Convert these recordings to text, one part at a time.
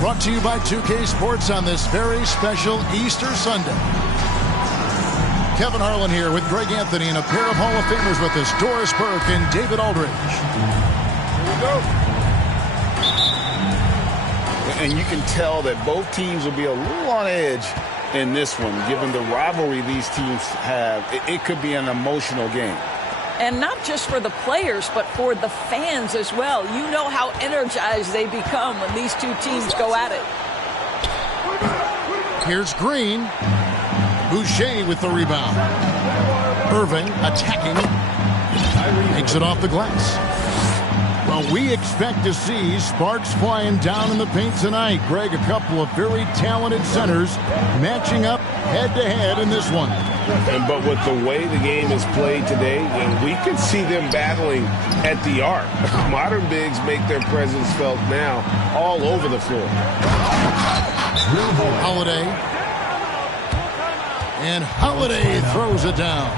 Brought to you by 2K Sports on this very special Easter Sunday. Kevin Harlan here with Greg Anthony and a pair of Hall of Famers with us, Doris Burke and David Aldridge. Here we go. And you can tell that both teams will be a little on edge in this one, given the rivalry these teams have. It could be an emotional game. And not just for the players, but for the fans as well. You know how energized they become when these two teams go at it. Here's Green. Boucher with the rebound. Irving attacking. Takes it off the glass. Well, we expect to see sparks flying down in the paint tonight. Greg, a couple of very talented centers matching up head-to-head in this one. But with the way the game is played today, we could see them battling at the arc. Modern bigs make their presence felt now all over the floor. Holiday. And Holiday throws it down.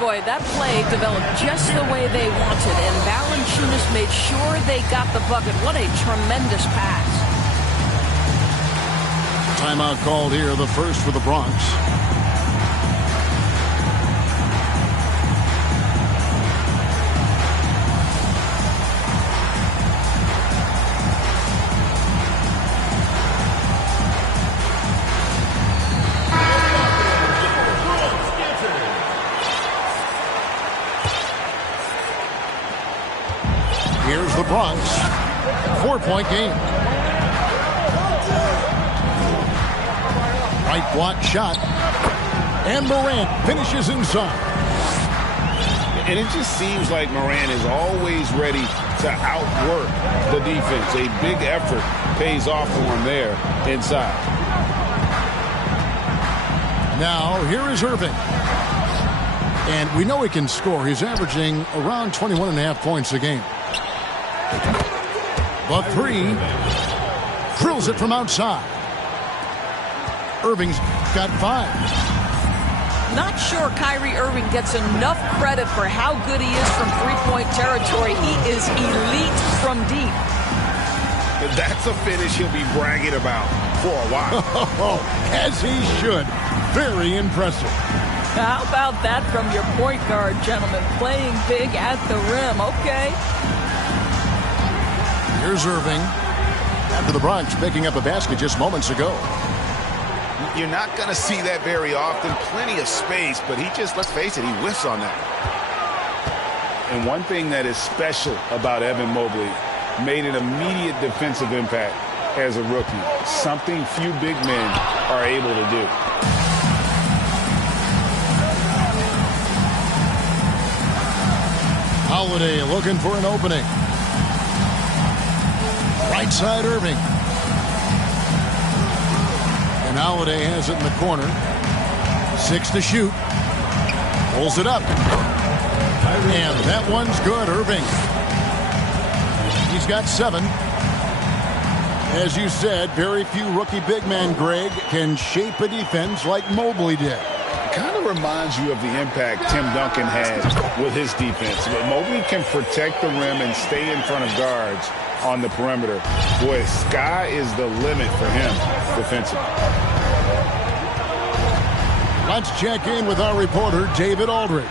Boy, that play developed just the way they wanted, and Valanciunas made sure they got the bucket. What a tremendous pass. Timeout called here, the first for the Bronx. Here's the Bronx. 4-point game. Right block shot. And Morant finishes inside. And it just seems like Morant is always ready to outwork the defense. A big effort pays off for him there inside. Now, here is Irving. And we know he can score. He's averaging around 21.5 points a game. The three. Drills it from outside. Irving's got 5. Not sure Kyrie Irving gets enough credit for how good he is from three-point territory. He is elite from deep. That's a finish he'll be bragging about for a while. As he should. Very impressive. How about that from your point guard, gentlemen? Playing big at the rim. Okay. Here's Irving. After the Bronx picking up a basket just moments ago. You're not going to see that very often. Plenty of space, but he just, let's face it, he whiffs on that. And one thing that is special about Evan Mobley, made an immediate defensive impact as a rookie. Something few big men are able to do. Holiday looking for an opening. Right side Irving. And Holiday has it in the corner. 6 to shoot. Pulls it up. And that one's good, Irving. He's got 7. As you said, very few rookie big men, Greg, can shape a defense like Mobley did. Kind of reminds you of the impact Tim Duncan had with his defense. But Mobley can protect the rim and stay in front of guards on the perimeter. Boy, sky is the limit for him defensively. Let's check in with our reporter, David Aldridge.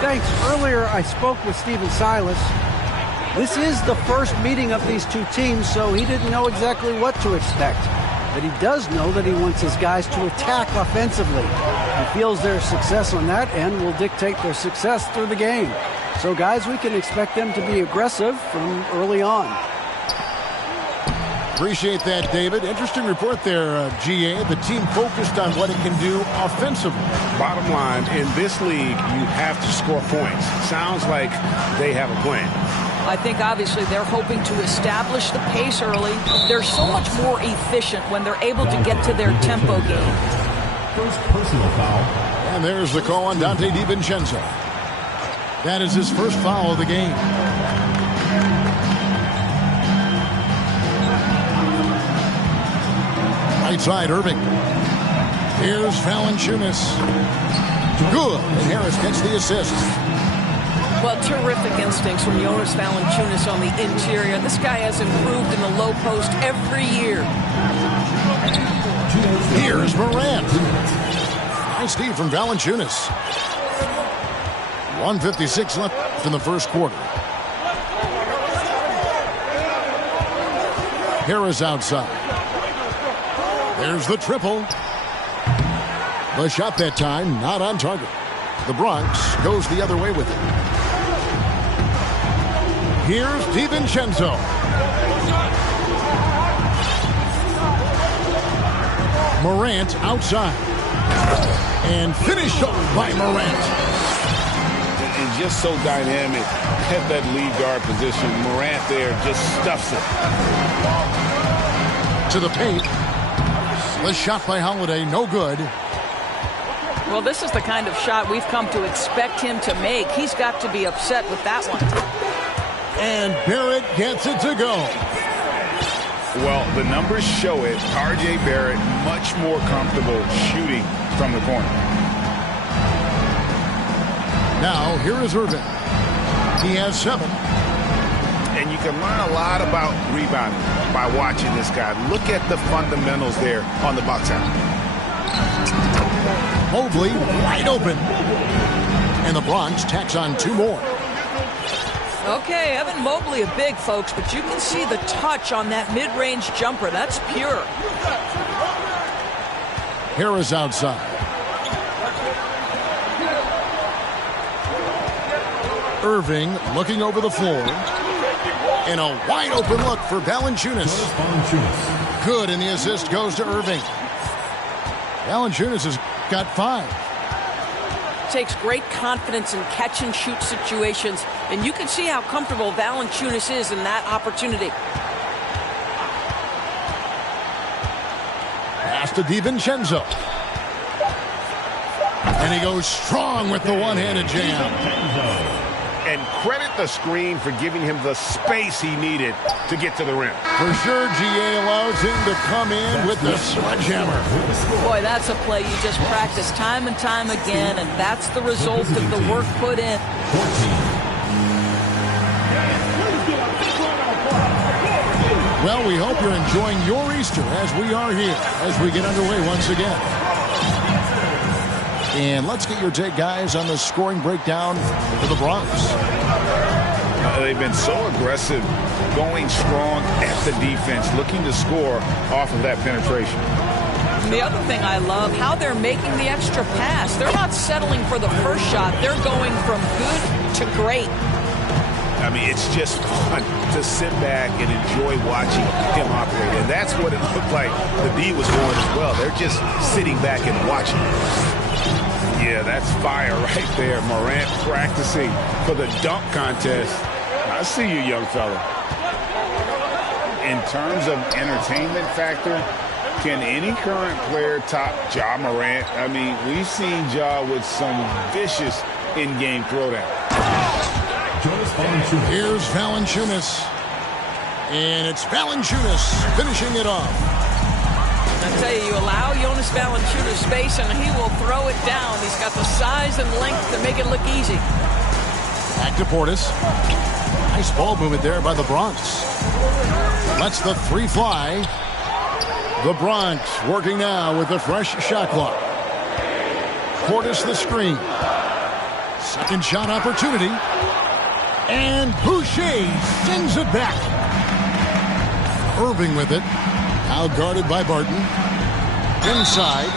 Thanks. Earlier, I spoke with Stephen Silas. This is the first meeting of these two teams, so he didn't know exactly what to expect. But he does know that he wants his guys to attack offensively. He feels their success on that end will dictate their success through the game. So, guys, we can expect them to be aggressive from early on. Appreciate that, David. Interesting report there, GA. The team focused on what it can do offensively. Bottom line, in this league, you have to score points. Sounds like they have a plan. I think obviously they're hoping to establish the pace early. They're so much more efficient when they're able to get to their tempo game. First personal foul. And there's the call on Dante DiVincenzo. That is his first foul of the game. Right side, Irving. Here's Valanciunas. Good. And Harris gets the assist. Well, Well, terrific instincts from Jonas Valanciunas on the interior. This guy has improved in the low post every year. Here's Morant. Nice D from Valanciunas. 1:56 left in the first quarter. Harris outside. There's the triple. The shot that time, not on target. The Bronx goes the other way with it. Here's DiVincenzo. Morant outside. And finished off by Morant. And just so dynamic at that lead guard position. Morant there just stuffs it. To the paint. The shot by Holiday, no good. Well, this is the kind of shot we've come to expect him to make. He's got to be upset with that one. And Barrett gets it to go. Well, the numbers show it. R.J. Barrett much more comfortable shooting from the corner. Now, here is Irving. He has 7. And you can learn a lot about rebounding by watching this guy. Look at the fundamentals there on the box out. Mobley wide open. And the Bronx tacks on 2 more. Okay, Evan Mobley a big, folks, but you can see the touch on that mid-range jumper. That's pure. Harris outside. Irving looking over the floor. And a wide open look for Valanciunas. Good, and the assist goes to Irving. Valanciunas has got 5. Takes great confidence in catch-and-shoot situations, and you can see how comfortable Valanciunas is in that opportunity. Pass to DiVincenzo. And he goes strong with the one-handed jam. And credit the screen for giving him the space he needed to get to the rim. For sure, GA allows him to come in with the sledgehammer. Boy, that's a play you just practice time and time again, and that's the result of the work put in. Well, we hope you're enjoying your Easter as we are here, as we get underway once again. And let's get your take, guys, on the scoring breakdown for the Bronx. They've been so aggressive, going strong at the defense, looking to score off of that penetration. The other thing I love, how they're making the extra pass. They're not settling for the first shot. They're going from good to great. I mean, it's just fun to sit back and enjoy watching him operate. And that's what it looked like the D was doing as well. They're just sitting back and watching. Yeah, that's fire right there. Morant practicing for the dunk contest. I see you, young fella. In terms of entertainment factor, can any current player top Ja Morant? I mean, we've seen Ja with some vicious in-game throwdown. Here's Valanciunas. And it's Valanciunas finishing it off. I tell you, you allow Jonas Valanciunas space and he will throw it down. He's got the size and length to make it look easy. Back to Portis. Nice ball movement there by the Bronx. Lets the 3 fly. The Bronx working now with a fresh shot clock. Portis the screen. Second shot opportunity. And Boucher sends it back. Irving with it. Now guarded by Barton. Inside.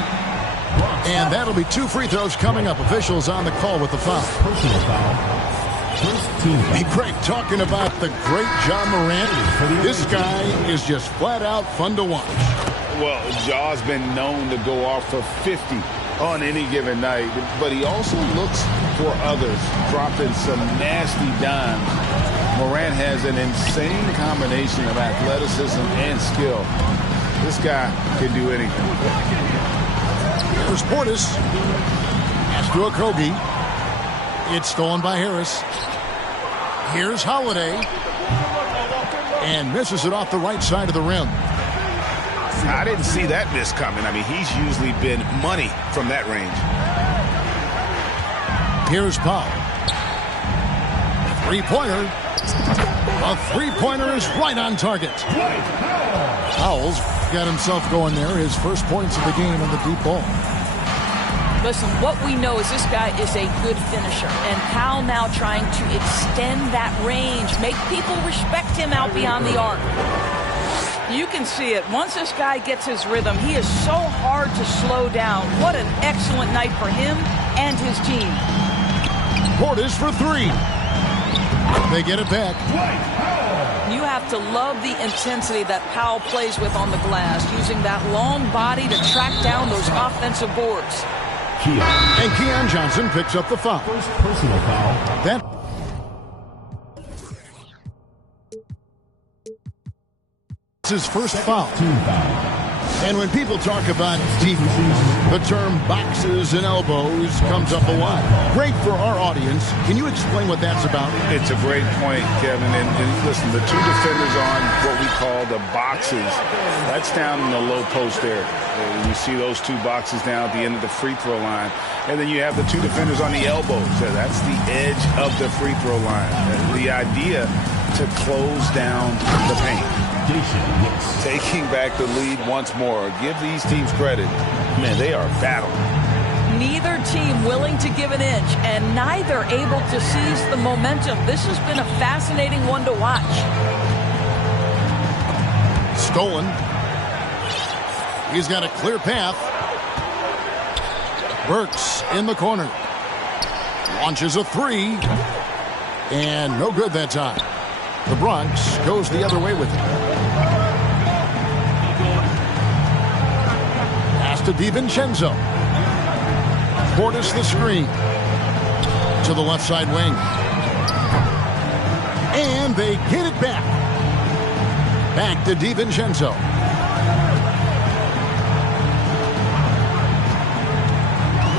And that'll be 2 free throws coming up. Officials on the call with the foul. Personal foul. First team. Hey, Greg, talking about the great Ja Morant. This guy is just flat out fun to watch. Well, Ja's been known to go off for 50 on any given night, but he also looks for others, dropping some nasty dimes. Morant has an insane combination of athleticism and skill. This guy can do anything. Here's Portis. Pass to Okogie. It's stolen by Harris. Here's Holiday. And misses it off the right side of the rim. I didn't see that miss coming. I mean, he's usually been money from that range. Here's Powell. Three-pointer. A three-pointer is right on target. Powell's got himself going there. His first points of the game on the deep ball. Listen, what we know is this guy is a good finisher. And Powell now trying to extend that range, make people respect him out beyond the arc. You can see it. Once this guy gets his rhythm, he is so hard to slow down. What an excellent night for him and his team. Portis for three. They get it back. You have to love the intensity that Powell plays with on the glass, using that long body to track down those offensive boards. And Keon Johnson picks up the foul. First personal foul. That's his first foul. Team foul. And when people talk about defense, the term boxes and elbows comes up a lot. Great for our audience. Can you explain what that's about? It's a great point, Kevin. And listen, the two defenders on what we call the boxes, that's down in the low post area. You see those two boxes down at the end of the free throw line. And then you have the two defenders on the elbows. That's the edge of the free throw line. The idea to close down the paint. Taking back the lead once more. Give these teams credit. Man, they are battling. Neither team willing to give an inch, and neither able to seize the momentum. This has been a fascinating one to watch. Stolen. He's got a clear path. Burks in the corner. Launches a three. And no good that time. The Bronx goes the other way with it. Pass to DiVincenzo. Portis the screen. To the left side wing. And they get it back. Back to DiVincenzo.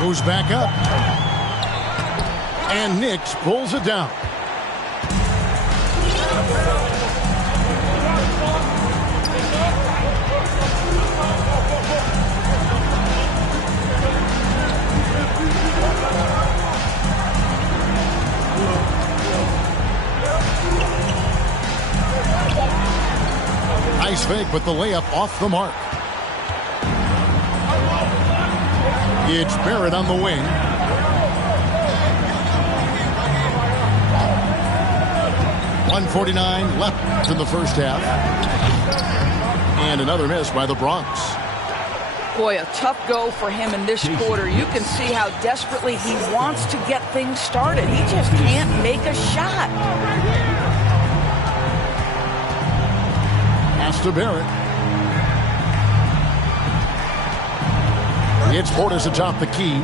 Goes back up. And Nix pulls it down. Nice fake, but the layup off the mark. It's Barrett on the wing. .149 left in the first half. And another miss by the Bronx. Boy, a tough go for him in this quarter. You can see how desperately he wants to get things started. He just can't make a shot. Pass to Barrett. It's Portis atop the key.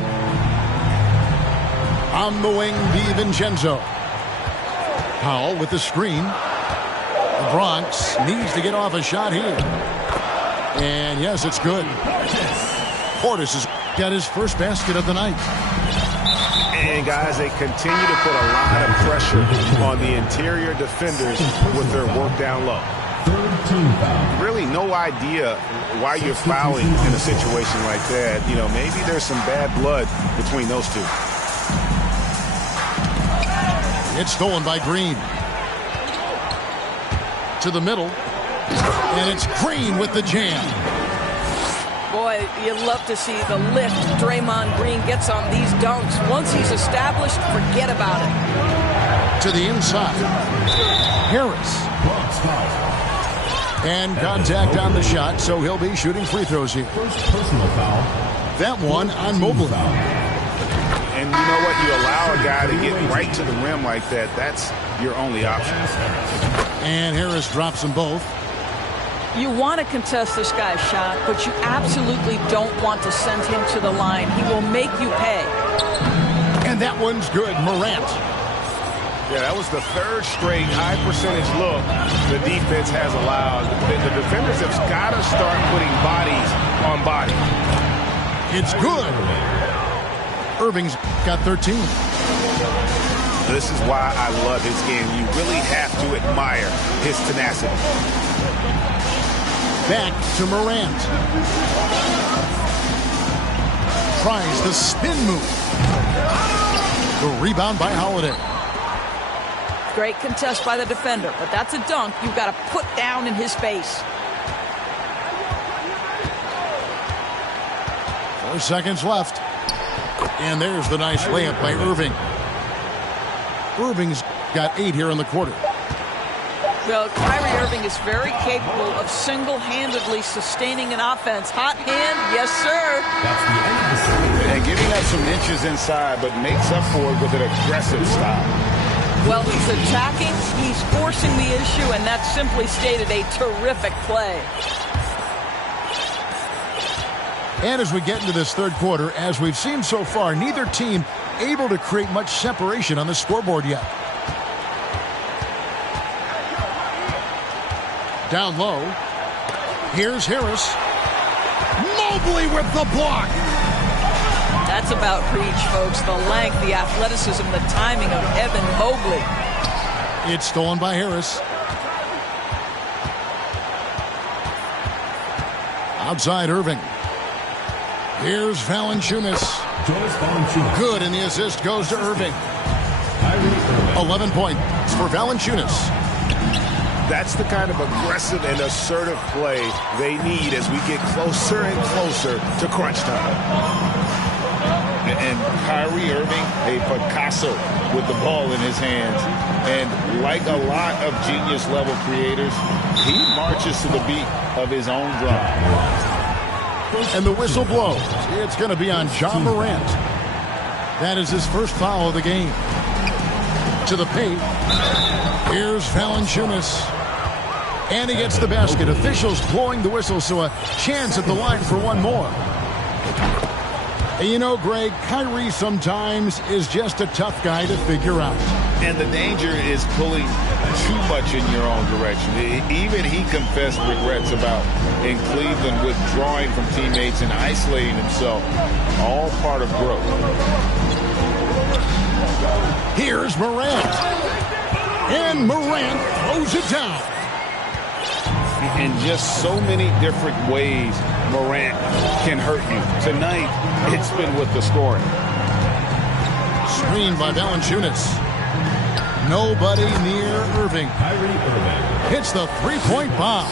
On the wing, DiVincenzo. Powell with the screen. The Bronx needs to get off a shot here. And yes, it's good. Portis has got his first basket of the night. And guys, they continue to put a lot of pressure on the interior defenders with their work down low. Really no idea why you're fouling in a situation like that. You know, maybe there's some bad blood between those two. It's stolen by Green. To the middle. And it's Green with the jam. Boy, you love to see the lift Draymond Green gets on these dunks. Once he's established, forget about it. To the inside. Harris. And contact on the shot, so he'll be shooting free throws here. First personal foul. That one on Mobley. And you know what? You allow a guy to get right to the rim like that. That's your only option. And Harris drops them both. You want to contest this guy's shot, but you absolutely don't want to send him to the line. He will make you pay. And that one's good. Morant. Yeah, that was the third straight high percentage look the defense has allowed. The defenders have got to start putting bodies on body. It's good. Irving's got 13. This is why I love his game. You really have to admire his tenacity. Back to Morant. Tries the spin move. The rebound by Holiday. Great contest by the defender, but that's a dunk you've got to put down in his face. 4 seconds left. And there's the nice layup by Irving. Irving's got 8 here in the quarter. Well, Kyrie Irving is very capable of single-handedly sustaining an offense. Hot hand, yes, sir. That's the end of the second. And giving up some inches inside, but makes up for it with an aggressive style. Well, he's attacking, he's forcing the issue, and that's simply stated a terrific play. And as we get into this third quarter, as we've seen so far, neither team able to create much separation on the scoreboard yet. Down low. Here's Harris. Mobley with the block. That's about reach, folks. The length, the athleticism, the timing of Evan Mobley. It's stolen by Harris. Outside Irving. Here's Valanciunas. Jonas Valanciunas. Good, and the assist goes to Irving. Kyrie Irving. 11 points for Valanciunas. That's the kind of aggressive and assertive play they need as we get closer and closer to crunch time. And Kyrie Irving, a Picasso with the ball in his hands. And like a lot of genius-level creators, he marches to the beat of his own drum. And the whistle blows. It's going to be on Ja Morant. That is his first foul of the game. To the paint. Here's Valanciunas. And he gets the basket. Officials blowing the whistle, so a chance at the line for one more. And you know, Greg, Kyrie sometimes is just a tough guy to figure out. And the danger is pulling too much in your own direction. Even he confessed regrets about in Cleveland withdrawing from teammates and isolating himself. All part of growth. Here's Morant. And Morant throws it down. In just so many different ways, Morant can hurt you. Tonight, it's been with the scoring. Screen by Valanciunas. Nobody near Irving. Kyrie Irving. Hits the three-point bomb.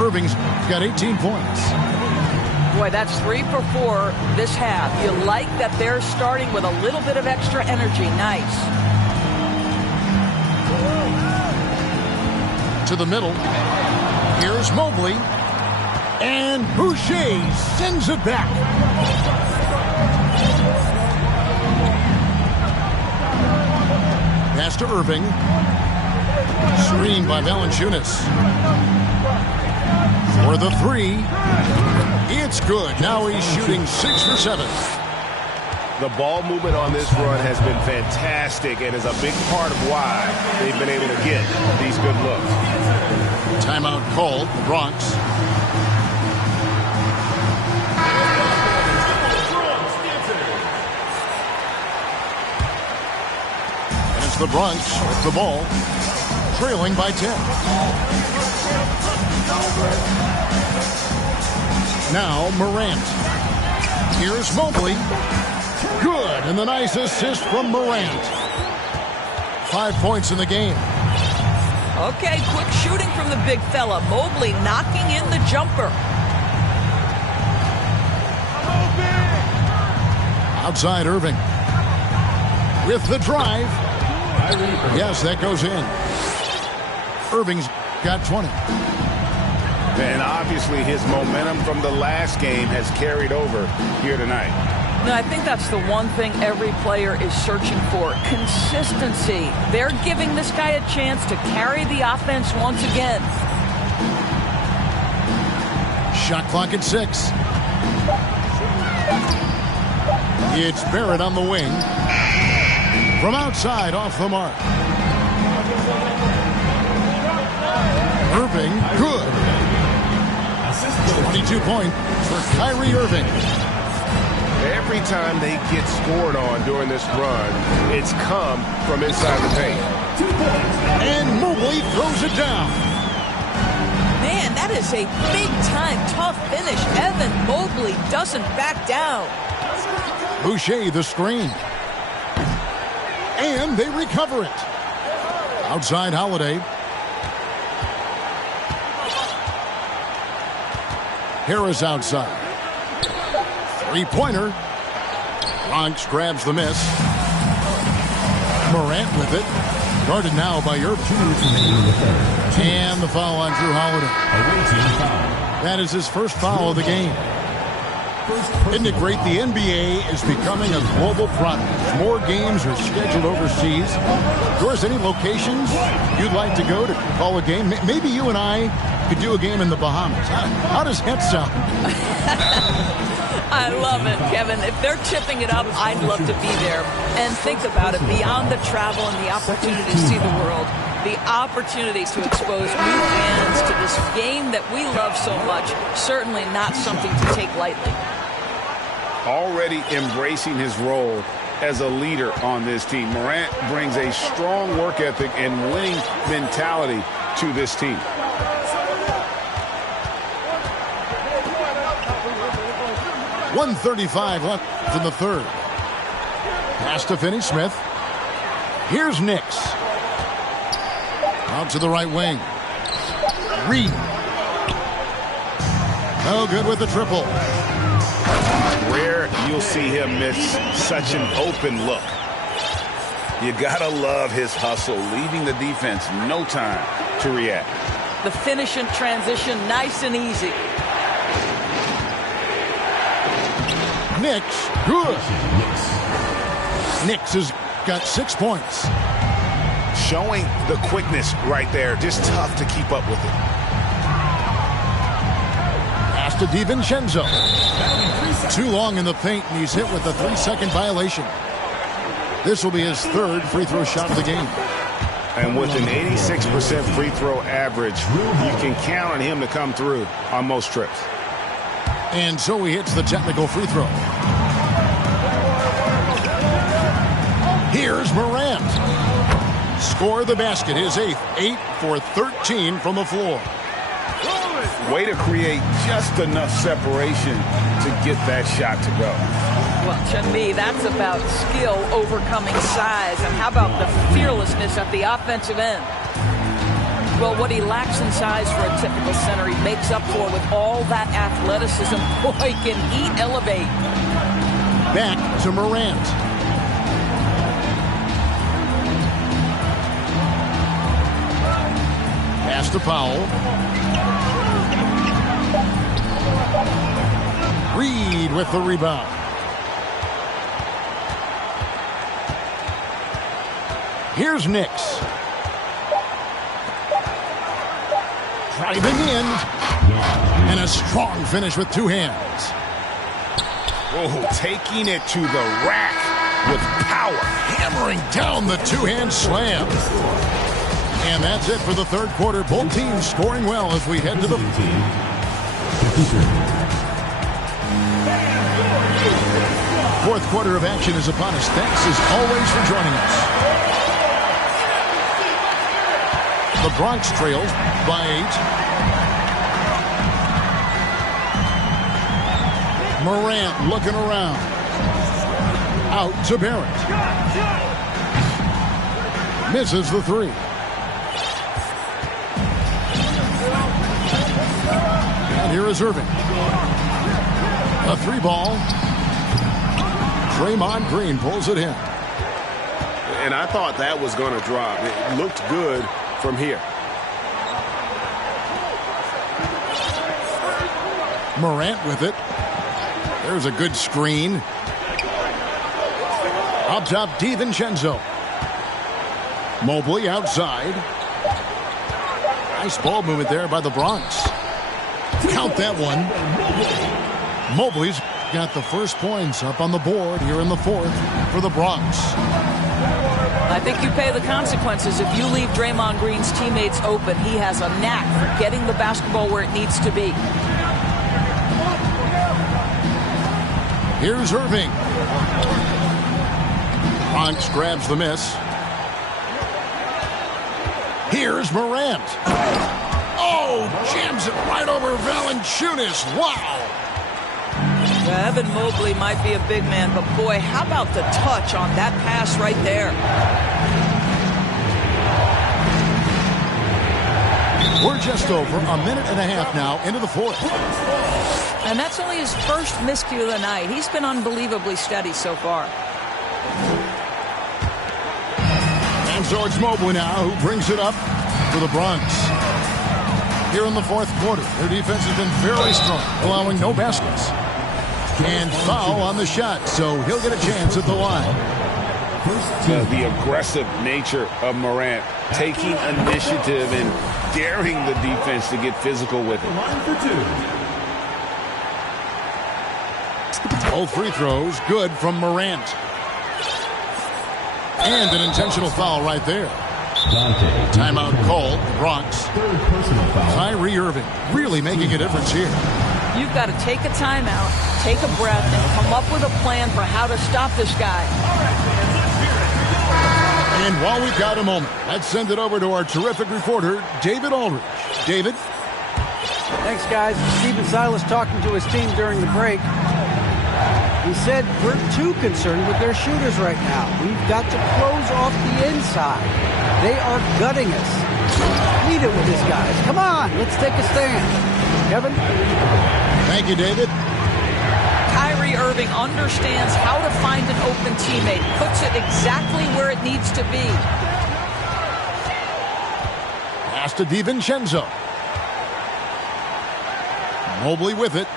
Irving's got 18 points. Boy, that's 3 for 4 this half. You like that they're starting with a little bit of extra energy. Nice. To the middle. Here's Mobley. And Boucher sends it back. Pass to Irving. Screen by Valanciunas. For the three. It's good. Now he's shooting 6 for 7. The ball movement on this run has been fantastic and is a big part of why they've been able to get these good looks. Timeout called, the Bronx. And it's the Bronx with the ball, trailing by 10. Now Morant. Here's Mobley. Good, and the nice assist from Morant. 5 points in the game. Okay, quick shooting from the big fella. Mobley knocking in the jumper. Outside Irving. With the drive. Yes, that goes in. Irving's got 20. And obviously his momentum from the last game has carried over here tonight. No, I think that's the one thing every player is searching for. Consistency. They're giving this guy a chance to carry the offense once again. Shot clock at 6. It's Barrett on the wing. From outside, off the mark. Irving, good. 22 points for Kyrie Irving. Every time they get scored on during this run, it's come from inside the paint. And Mobley throws it down. Man, that is a big-time tough finish. Evan Mobley doesn't back down. Boucher the screen. And they recover it. Outside Holiday. Harris outside. Three-pointer. Bronx grabs the miss. Morant with it. Guarded now by Irving. And the foul on Drew Holiday. That is his first foul of the game. Isn't it great? The NBA is becoming a global product. More games are scheduled overseas. Doris, any locations you'd like to go to call a game? Maybe you and I could do a game in the Bahamas. How does that sound? I love it, Kevin. If they're tipping it up, I'd love to be there. And think about it, beyond the travel and the opportunity to see the world, the opportunity to expose new fans to this game that we love so much, certainly not something to take lightly. Already embracing his role as a leader on this team. Morant brings a strong work ethic and winning mentality to this team. .135 left in the third. Pass to Finney-Smith. Here's Nix. Out to the right wing. Reed. No good with the triple. Rare you'll see him miss such an open look. You gotta love his hustle, leaving the defense no time to react. The finish and transition, nice and easy. Nix, good. Nix has got 6 points. Showing the quickness right there. Just tough to keep up with it. Pass to DiVincenzo. Too long in the paint, and he's hit with a 3-second violation. This will be his third free throw shot of the game. And with an 86% free throw average, you can count on him to come through on most trips. And so he hits the technical free throw. Here's Morant. Score the basket, his 8th. 8 for 13 from the floor. Way to create just enough separation to get that shot to go. Well, to me, that's about skill overcoming size. And how about the fearlessness at the offensive end? Well, what he lacks in size for a typical center, he makes up for with all that athleticism. Boy, can he elevate. Back to Morant. Pass to Powell. Reed with the rebound. Here's Nix. Driving in. And a strong finish with 2 hands. Oh, taking it to the rack with power. Hammering down the 2-hand slam. And that's it for the third quarter. Both teams scoring well as we head to the... Fourth quarter of action is upon us. Thanks as always for joining us. The Bronx trails by 8. Morant looking around. Out to Barrett. Misses the 3. And here is Irving. A 3-ball. Draymond Green pulls it in. And I thought that was going to drop. It looked good from here. Morant with it. There's a good screen. Up top, DiVincenzo. Mobley outside. Nice ball movement there by the Bronx. Count that one. Mobley's got the first points up on the board here in the fourth for the Bronx. I think you pay the consequences. If you leave Draymond Green's teammates open, he has a knack for getting the basketball where it needs to be. Here's Irving. Bronx grabs the miss. Here's Morant. Oh, jams it right over Valanciunas. Wow. Evan Mobley might be a big man, but boy, how about the touch on that pass right there? just over a minute and a half now into the fourth. And that's only his first miscue of the night. He's been unbelievably steady so far. And so it's Mobley now who brings it up for the Bronx. Here in the fourth quarter, their defense has been very strong, allowing no baskets. And foul on the shot, so he'll get a chance at the line. The aggressive nature of Morant, taking initiative and daring the defense to get physical with it. Line for two. Both free throws good from Morant. And an intentional foul right there. Dante. Timeout called, Bronx. Third personal foul. Kyrie Irving really making a difference here. You've got to take a timeout, take a breath, and come up with a plan for how to stop this guy. And while we've got a moment, let's send it over to our terrific reporter, David Aldridge. David? Thanks, guys. Stephen Silas talking to his team during the break. He said, we're too concerned with their shooters right now. We've got to close off the inside. They are gutting us. Lead it with this, guys. Come on, let's take a stand. Kevin? Thank you, David. Kyrie Irving understands how to find an open teammate, puts it exactly where it needs to be. Pass to DiVincenzo. Mobley with it.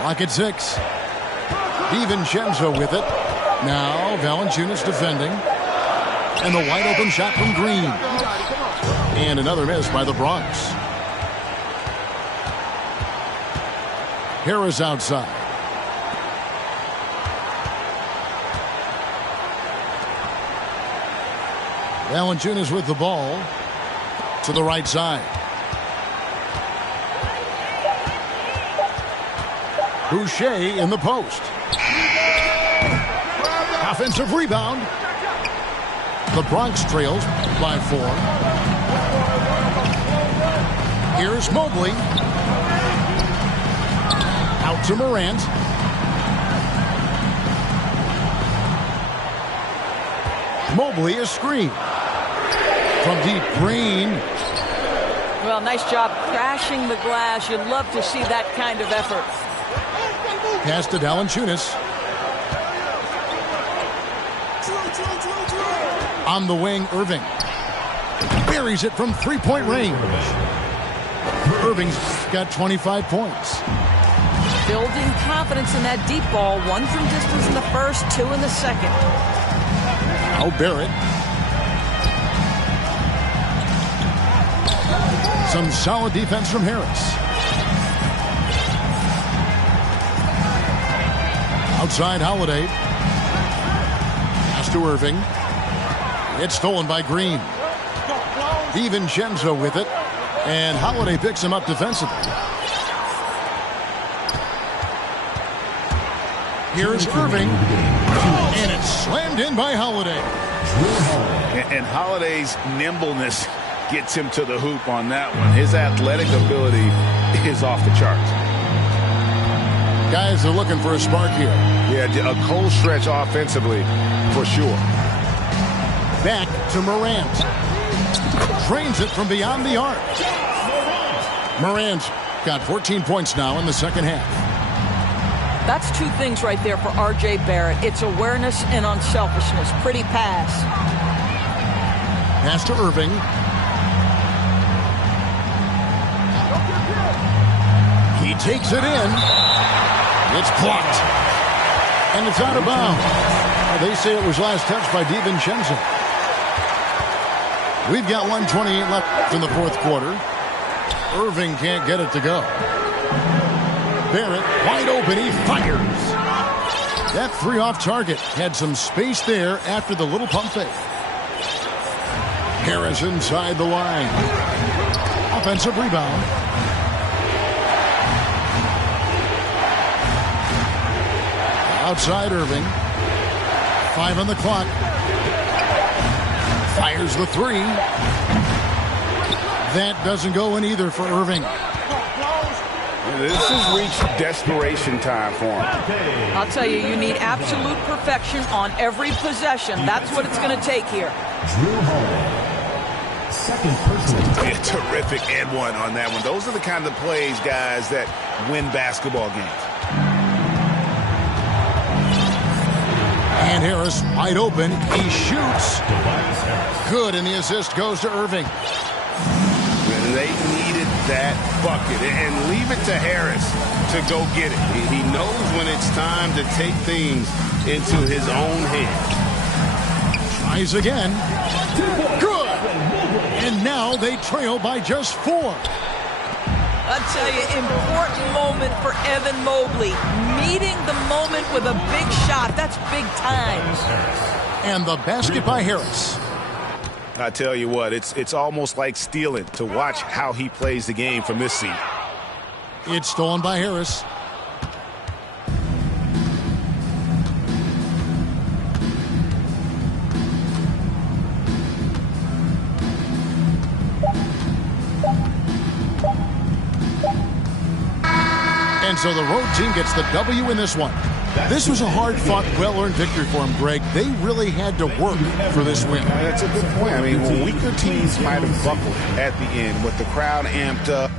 Clock at 6. DiVincenzo with it. Now Valanciunas defending. And the wide open shot from Green. And another miss by the Bronx. Harris outside. Valanciunas with the ball to the right side. Boucher in the post. Offensive rebound. The Bronx trails by 4. Here's Mobley. Out to Morant. Mobley is screened. From deep, Green. Well, nice job crashing the glass. You'd love to see that kind of effort. Pass to Valanciunas. On the wing, Irving. Buries it from three-point range. Irving's got 25 points. Building confidence in that deep ball. 1 from distance in the first, 2 in the second. Now Barrett. Some solid defense from Harris. Outside Holiday. Pass to Irving. It's stolen by Green. DiVincenzo with it. And Holiday picks him up defensively. Here's Irving. And it's slammed in by Holiday. And Holiday's nimbleness gets him to the hoop on that one. His athletic ability is off the charts. Guys are looking for a spark here. Yeah, a cold stretch offensively for sure. Back to Morant. Trains it from beyond the arc. Morant's got 14 points now in the second half. That's 2 things right there for R.J. Barrett. It's awareness and unselfishness. Pretty pass. Pass to Irving. He takes it in. It's blocked. And it's out of bounds. Well, they say it was last touched by DiVincenzo. We've got 1:28 left in the fourth quarter. Irving can't get it to go. Barrett wide open. He fires. That 3 off target. Had some space there after the little pump fake. Harris inside the line. Offensive rebound. Outside Irving. 5 on the clock. Fires the 3. That doesn't go in either for Irving. This has reached desperation time for him. I'll tell you, you need absolute perfection on every possession. That's what it's going to take here. Second personal foul. A terrific and one on that one. Those are the kind of plays, guys, that win basketball games. And Harris wide open. He shoots. Good, and the assist goes to Irving. They needed that bucket, and leave it to Harris to go get it. He knows when it's time to take things into his own hands. Tries again. Good. And now they trail by just 4. I'll tell you, important moment for Evan Mobley. Meeting the moment with a big shot. That's big time. And the basket by Harris. I tell you what, it's almost like stealing to watch how he plays the game from this seat. It's stolen by Harris. And so the road team gets the W in this one. This was a hard-fought, well-earned victory for him, Greg. They really had to work for this win. That's a good point. I mean, weaker teams might have buckled at the end with the crowd amped up.